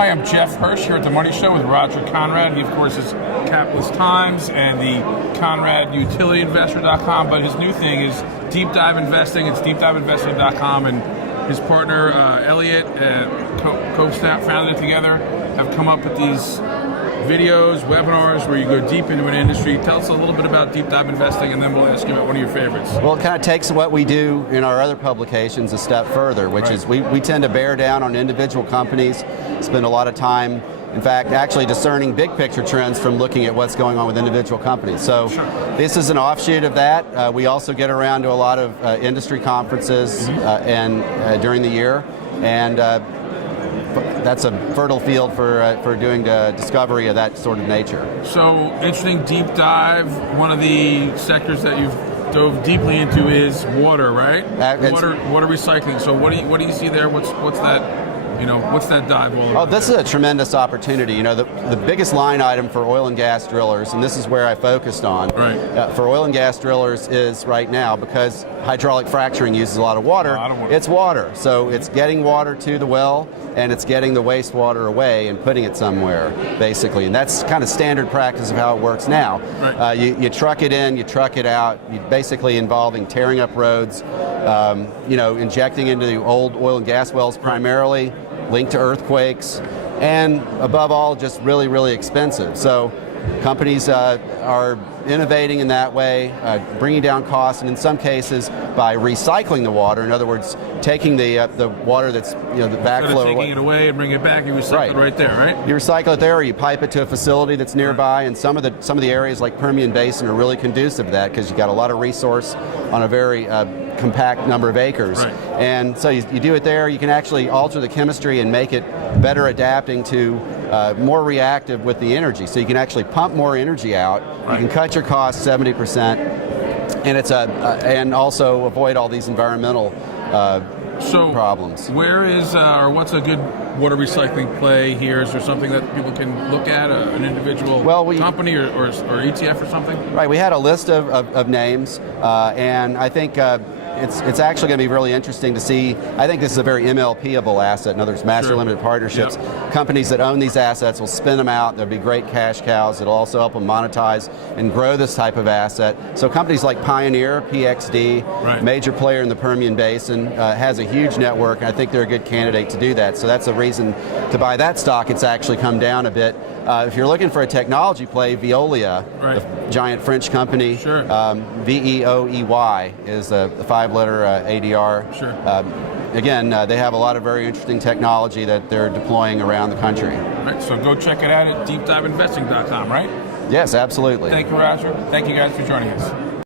Hi, I'm Jeff Hirsch here at the Money Show with Roger Conrad. He, of course, is Capitalist Times and the ConradUtilityInvestor.com, but his new thing is Deep Dive Investing. It's deepdiveinvesting.com, and his partner, Elliott, co-founded it together, have come up with these videos, webinars where you go deep into an industry. Tell us a little bit about Deep Dive Investing, and then we'll ask you about one of your favorites. Well, it kind of takes what we do in our other publications a step further, which is we tend to bear down on individual companies, spend a lot of time, in fact, actually discerning big picture trends from looking at what's going on with individual companies. So this is an offshoot of that. We also get around to a lot of industry conferences during the year, and that's a fertile field for doing the discovery of that sort of nature. So, interesting deep dive. One of the sectors that you've dove deeply into is water, right? Water recycling. So, what do you see there? What's that? What's that dive all about? Oh, this is a tremendous opportunity. The biggest line item for oil and gas drillers, and this is where I focused on, for oil and gas drillers is right now, because hydraulic fracturing uses a lot of water, it's water. So it's getting water to the well, and it's getting the wastewater away and putting it somewhere, basically. And that's kind of standard practice of how it works now. You truck it in, you truck it out, basically involving tearing up roads, injecting into the old oil and gas wells primarily, linked to earthquakes, and above all, just really, really expensive. So companies are innovating in that way, bringing down costs, and in some cases by recycling the water. In other words, taking the water that's the backflow, taking it away and bring it back, you recycle it right there, right? You recycle it there, or you pipe it to a facility that's nearby. And some of the areas like Permian Basin are really conducive to that, because you've got a lot of resource on a very compact number of acres. And so you do it there. You can actually alter the chemistry and make it better adapting to more reactive with the energy. So you can actually pump more energy out. You can cut your costs 70%, and and also avoid all these environmental problems. Where is or what's a good water recycling play here? Is there something that people can look at, an individual company or ETF or something? Right, we had a list of names, and I think it's actually going to be really interesting to see. I think this is a very MLP-able asset. In other words, master limited partnerships. Companies that own these assets will spin them out. There'll be great cash cows. It'll also help them monetize and grow this type of asset. So companies like Pioneer, PXD, major player in the Permian Basin, has a huge network, and I think they're a good candidate to do that. So that's a reason to buy that stock. It's actually come down a bit. If you're looking for a technology play, Veolia, the giant French company, VEOEY is the 5-letter ADR. Again, they have a lot of very interesting technology that they're deploying around the country. So go check it out at deepdiveinvesting.com, right? Yes, absolutely. Thank you, Roger. Thank you guys for joining us.